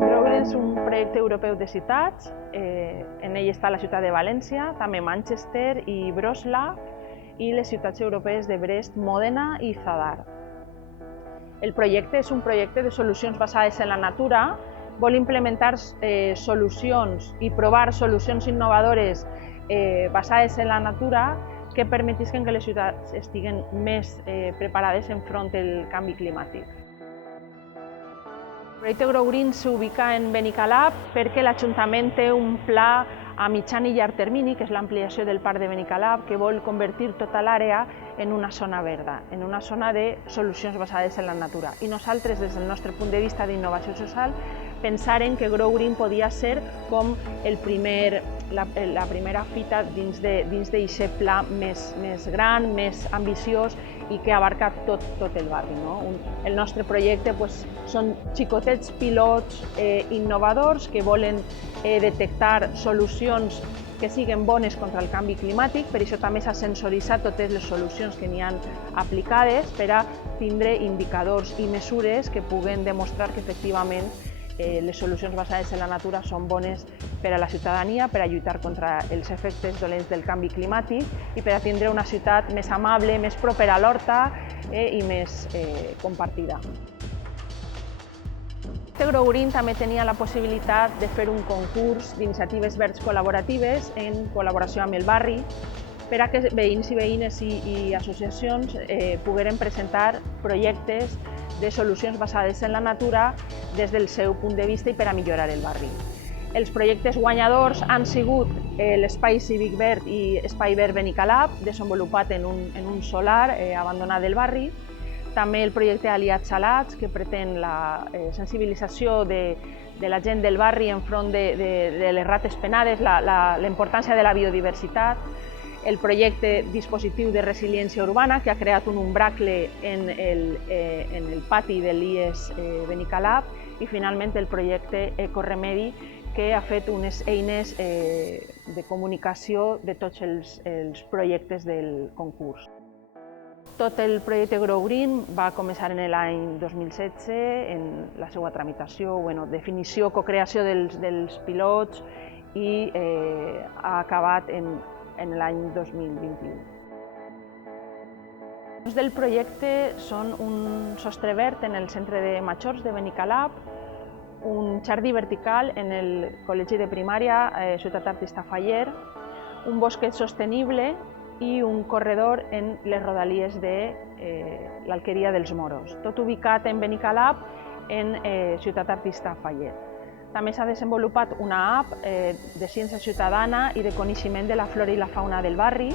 Growgreen és un projecte europeu de ciutats. En ell està la ciutat de València, també Manchester i Wrocław, i les ciutats europees de Brest, Mòdena i Zadar. El projecte és un projecte de solucions basades en la natura. Vol implementar solucions i provar solucions innovadores basades en la natura que permetisquen que les ciutats estiguen més preparades enfront del canvi climàtic. El projecte Growgreen s'ubica en Benicalap perquè l'Ajuntament té un pla a mitjan i llarg termini, que és l'ampliació del parc de Benicalap, que vol convertir tota l'àrea en una zona verda, en una zona de solucions basades en la natura. I nosaltres, des del nostre punt de vista d'innovació social, pensaren que Growgreen podia ser com la primera fita dins d'aquest pla més gran, més ambiciós i que abarca tot el barri. El nostre projecte són xicotets pilots innovadors que volen detectar solucions que siguin bones contra el canvi climàtic. Per això també s'ha sensoritzat totes les solucions que n'hi ha aplicades per a tindre indicadors i mesures que puguen demostrar que efectivament les solucions basades en la natura són bones per a la ciutadania, per a lluitar contra els efectes dolents del canvi climàtic i per a tindre una ciutat més amable, més propera a l'horta i més compartida. Growgreen també tenia la possibilitat de fer un concurs d'iniciatives verds col·laboratives en col·laboració amb el barri per a que veïns i veïnes i associacions pogueren presentar projectes de solucions basades en la natura des del seu punt de vista i per a millorar el barri. Els projectes guanyadors han sigut l'Espai Cívic Verd i Espai Verd Benicalap, desenvolupat en un solar abandonat del barri. També el projecte Aliats Salats, que pretén la sensibilització de la gent del barri enfront de les rates penades, la importància de la biodiversitat. El projecte Dispositiu de Resiliència Urbana, que ha creat un umbracle en el pati de l'IES Benicalap, i finalment el projecte Ecoremedi, que ha fet unes eines de comunicació de tots els projectes del concurs. Tot el projecte Growgreen va començar en l'any 2016, en la seva tramitació, definició, cocreació dels pilots i ha acabat en l'any 2021. Els del projecte són un sostre verd en el centre de Majors de Benicalap, un jardí vertical en el col·legi de primària Ciutat Artista Faller, un bosquet sostenible i un corredor en les rodalies de l'Alqueria dels Moros, tot ubicat en Benicalap, en Ciutat Artista Faller. També s'ha desenvolupat una app de ciència ciutadana i de coneixement de la flora i la fauna del barri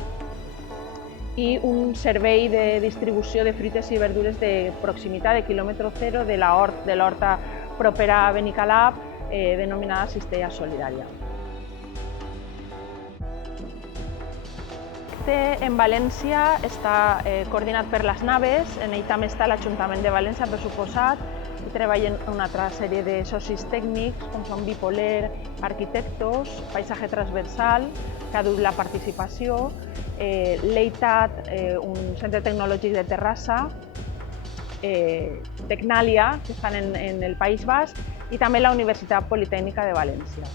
i un servei de distribució de fruites i verdures de proximitat de quilòmetre zero de l'horta propera a Benicalap, denominada Cistella Solidària. En València està coordinat per les Naves, en ell també està l'Ajuntament de València pressuposat i treballen una altra sèrie de socis tècnics com són Bipoler, Arquitectos, Paisatge Transversal, que ha dut la participació, l'EITAT, un centre tecnològic de Terrassa, Tecnàlia, que estan en el País Basc, i també la Universitat Politècnica de València.